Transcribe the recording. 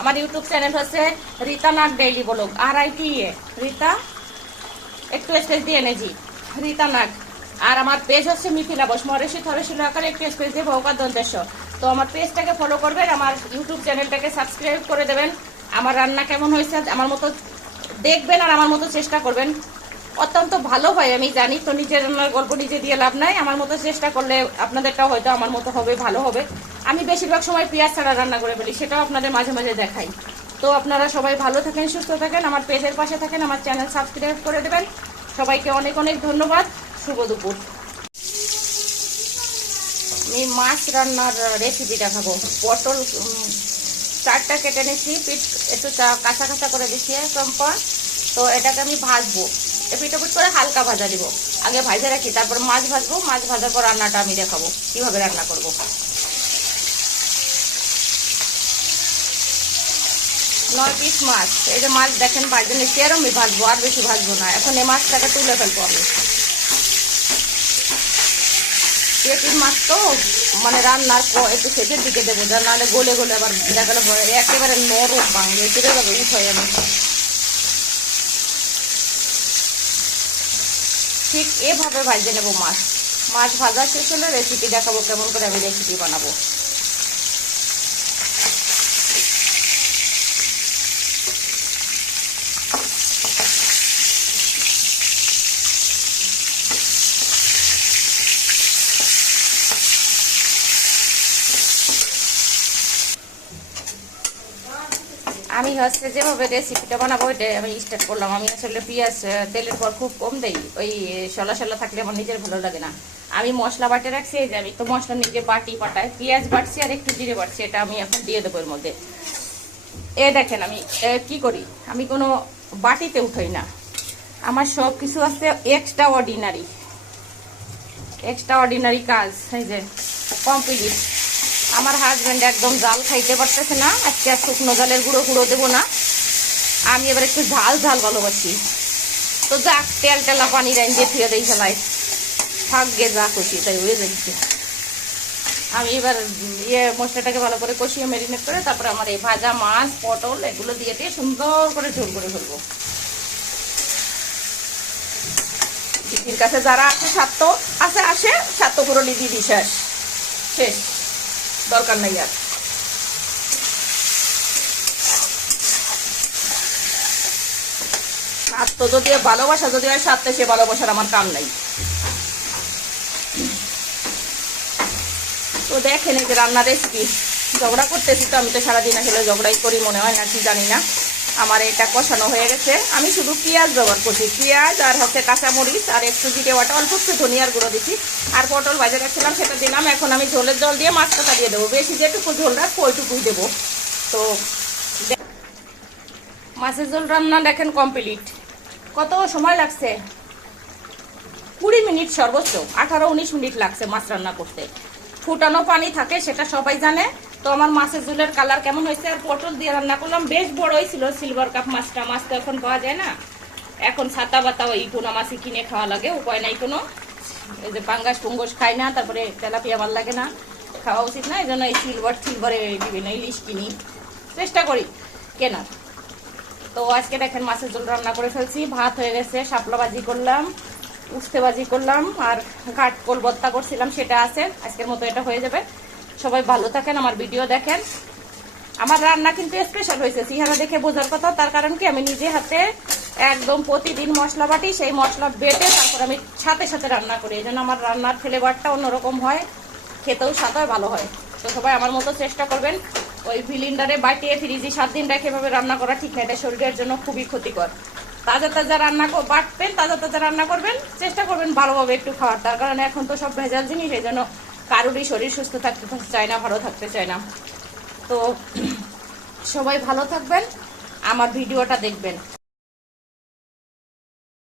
আমার YouTube channel হচ্ছে রীতা নাগ daily blog, RITA, Rita একটু স্পেস দিয়ে এনেছি, রীতা নাগ। আর আমার পেজ হচ্ছে মিথিলা বস, মরেশি থরেশি আকারে একটু স্পেস দিয়ে ভৌকার দন্তেশ্ব। তো আমার পেজটাকে ফলো করবেন, আমার ইউটিউব চ্যানেলটাকে সাবস্ক্রাইব করে দেবেন। আমার রান্না কেমন হয়েছে আমার মতো দেখবেন আর আমার মতো চেষ্টা করবেন। অত্যন্ত ভালো হয় আমি জানি, তো নিজের রান্নার গল্প নিজে দিয়ে লাভ নাই। আমার মতো চেষ্টা করলে আপনাদেরটাও হয়তো আমার মতো হবে, ভালো হবে। আমি বেশিরভাগ সময় পেঁয়াজ ছাড়া রান্না করে ফেলি, সেটাও আপনাদের মাঝে মাঝে দেখাই। তো আপনারা সবাই ভালো থাকেন, সুস্থ থাকেন, আমার পেজের পাশে থাকেন, আমার চ্যানেল সাবস্ক্রাইব করে দেবেন। সবাইকে অনেক অনেক ধন্যবাদ। শুভ দুপুর। আমি মাছ রান্নার রেসিপি দেখাবো। পটল 4টা কেটে নিচ্ছি, পিঠ একটু কাঁচা কাঁচা করে দিচ্ছি চম্পা। তো এটাকে আমি ভাজবো, পিঠ করে হালকা ভাজা দিব। আগে ভাজে রাখি, তারপর মাছ ভাজবো। মাছ ভাজার পর রান্নাটা আমি দেখাবো কিভাবে রান্না করব। 9 পিস মাছ, এই যে মাছ দেখেন ভাজে নিচ্ছি, আর আমি ভাজবো, আর বেশি ভাজবো না। এখন এই মাছটাকে তুলে ফেলবো আমি। পেটির মাছ তো মানে রান্নার একটু শেষের দিকে দেবো, যা নাহলে গলে গলে আবার দেখা গেলে একেবারে নরম ভাঙবে, চলে যাবে, উঠাই আমি। ঠিক এভাবে ভাজে নেবো মাছ। মাছ ভাজা শেষ হলে রেসিপি দেখাবো, কেমন করে আমি রেসিপি বানাবো। আমি হচ্ছে যেভাবে রেসিপিটা বানাবো ওইটাই আমি স্টার্ট করলাম। আমি আসলে পেঁয়াজ তেলের পর খুব কম দেই, ওই সলা সলা থাকলে আমার নিজের ভালো লাগে না। আমি মশলা বাটে রাখছি, এই যে আমি তো মশলা নিজে বাটি পাটায় পেঁয়াজ বাটছি আর একটু জিরে বাটছি, এটা আমি এখন দিয়ে দেবো এর মধ্যে। এ দেখেন আমি কি করি, আমি কোনো বাটিতে উঠাই না, আমার সব কিছু আছে এক্সট্রা অর্ডিনারি কাজ। এই যে কমপ্লিট। আমার হাজব্যান্ড একদম জাল খাইতে পারতেছে না, আজকে আর শুকনো জালের গুঁড়ো দেবো না। আমি এবার একটু ঝাল ভালোবাসি। তো যাক, তেল টেলা পানি রাইন দিয়ে ফিরে দেই ফেলাই, থাকবে যা খুশি তাই হয়ে যাচ্ছে। আমি এবার মশলাটাকে ভালো করে কষিয়ে ম্যারিনেট করে তারপরে আমার এই ভাজা মাছ পটল এগুলো দিয়ে সুন্দর করে ঝোল করে ফেলবো। দিদির কাছে যারা আছে স্বার্থ পুরলি দিদি শেষ, দরকার নাই আর। স্বার্থ যদি ভালোবাসা যদি হয় স্বার্থে, সে ভালোবাসার আমার কাম নাই। তো দেখেন এই যে রান্নার রেসিপি, ঝগড়া করতেছি তো আমি তো সারাদিন আসলে ঝগড়াই করি মনে হয় না কি জানি না। আমার এটা কষানো হয়ে গেছে, আমি শুধু পেঁয়াজ ব্যবহার করছি, পেঁয়াজ আর হচ্ছে কাঁচামরিচ আর একটু জিরে বাটা, অল্প একটু ধনিয়ার গুঁড়ো দিচ্ছি, আর পটল ভাজা রাখছিলাম সেটা দিলাম। এখন আমি ঝোলের জল দিয়ে মাছটা দিয়ে দেবো, বেশি যেটুকু ঝোল রাখবো ওইটুকুই দেবো। তো মাছের ঝোল রান্না দেখেন কমপ্লিট। কত সময় লাগছে? 20 মিনিট, সর্বোচ্চ 18-19 মিনিট লাগছে মাছ রান্না করতে। ফুটানো পানি থাকে সেটা সবাই জানে। তো আমার মাছের ঝোলের কালার কেমন হয়েছে, আর পটল দিয়ে রান্না করলাম, বেশ বড় হয়েছিল সিলভার কাপ মাছটা। মাছ তো এখন পাওয়া যায় না, এখন ছাতা বাতা ওই পোনা মাছই কিনে খাওয়া লাগে, উপায় নাই কোনো। এই যে পাঙ্গাস পুঙ্গস খাই না, তারপরে তেলাপিয়া ভাল লাগে না, খাওয়া উচিত না, এই জন্য এই সিলভারে বিভিন্ন ইলিশ কিনি, চেষ্টা করি কেনার। তো আজকে দেখেন মাছের ঝোল রান্না করে ফেলছি, ভাত হয়ে গেছে, শাপলা ভাজি করলাম, উস্তে ভাজি করলাম, আর কাঠকোল ভর্তা করছিলাম সেটা আছে। আজকের মতো এটা হয়ে যাবে। সবাই ভালো থাকেন, আমার ভিডিও দেখেন। আমার রান্না কিন্তু স্পেশাল হয়েছে, চেহারা দেখে বোঝার কথা। তার কারণ কি, আমি নিজে হাতে একদম প্রতিদিন মশলা বাটি, সেই মশলা বেটে তারপর আমি সাথে সাথে রান্না করি, এই জন্য আমার রান্নার ফ্লেভারটা অন্যরকম হয়, খেতেও স্বাদ হয়, ভালো হয়। তো সবাই আমার মতো চেষ্টা করবেন। ওই সিলিন্ডারে বাটিয়ে ফ্রিজে 7 দিন রেখে এভাবে রান্না করা ঠিক না, এটা শরীরের জন্য খুবই ক্ষতিকর। তাজা রান্না বাটবেন, তাজা রান্না করবেন, চেষ্টা করবেন ভালোভাবে একটু খাওয়ার। তার কারণে এখন তো সব ভেজাল জিনিস, এই জন্য কারোরই শরীর সুস্থ থাকতে চায় না, ভালো থাকতে চায় না। তো সবাই ভালো থাকবেন, আমার ভিডিওটা দেখবেন।